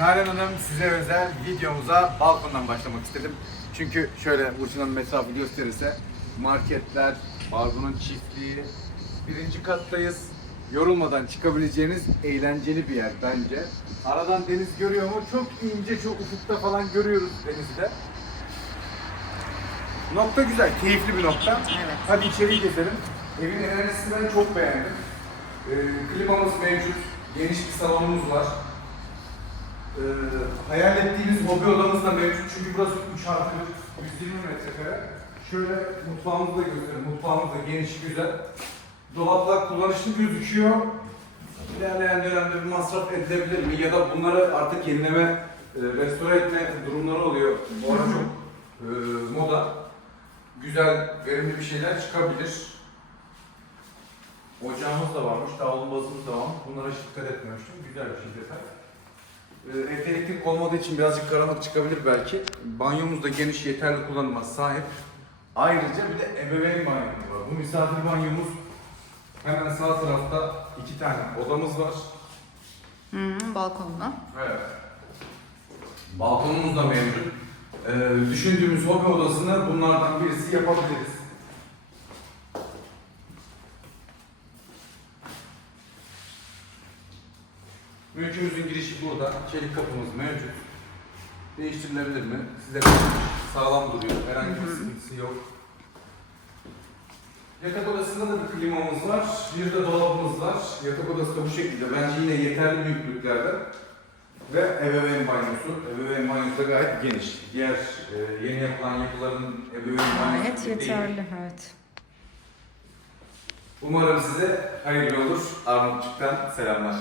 Nalan Hanım size özel videomuza balkondan başlamak istedim. Çünkü şöyle Burçin'in mesafı gösterirse marketler, balkonun çiftliği, birinci kattayız. Yorulmadan çıkabileceğiniz eğlenceli bir yer bence. Aradan deniz görüyor mu? Çok ince, çok ufukta falan görüyoruz denizde. Nokta güzel, keyifli bir nokta. Evet. Hadi içeriği gezelim. Evin enerjisini ben çok beğendim. Ee, klimamız mevcut, geniş bir salonumuz var. Ee, hayal ettiğimiz hobi odamız da mevcut çünkü burası 3 artı 1, 120 metrekare. Şöyle mutfağımızı da göstereyim. Mutfağımız da geniş, güzel. Dolaplar kullanışlı gözüküyor. İlerleyen dönemde bir masraf edilebilir mi? Ya da bunları artık yenileme, e, restore etme durumları oluyor. Bu ara çok e, moda. Güzel, verimli bir şeyler çıkabilir. Ocağımız da varmış, davlumbazımız da varmış. Bunlara hiç dikkat etmemiştim. Güzel bir şey detay. Evde elektrik olmadığı için birazcık karanlık çıkabilir belki. Banyomuz da geniş, yeterli kullanıma sahip. Ayrıca bir de ebeveyn banyomuz var. Bu misafir banyomuz hemen sağ tarafta iki tane odamız var. Hı, balkonda. Evet. Balkonumuz da mevcut. Ee, düşündüğümüz hobi odasını bunlardan birisi yapabiliriz. Mülkümüzün girişi burada. Çelik kapımız mevcut. Değiştirilebilir mi? Size sağlam duruyor. Herhangi bir sıkıntısı yok. Yatak odasında da bir klimamız var. Bir de dolabımız var. Yatak odası da bu şekilde. Bence yine yeterli büyüklüklerde. Ve ebeveyn banyosu. Ebeveyn banyosu da gayet geniş. Diğer e, yeni yapılan yapıların ebeveyn banyosu Gayet değil. yeterli evet. Umarım size hayırlı olur. Armutçuk'tan selamlar.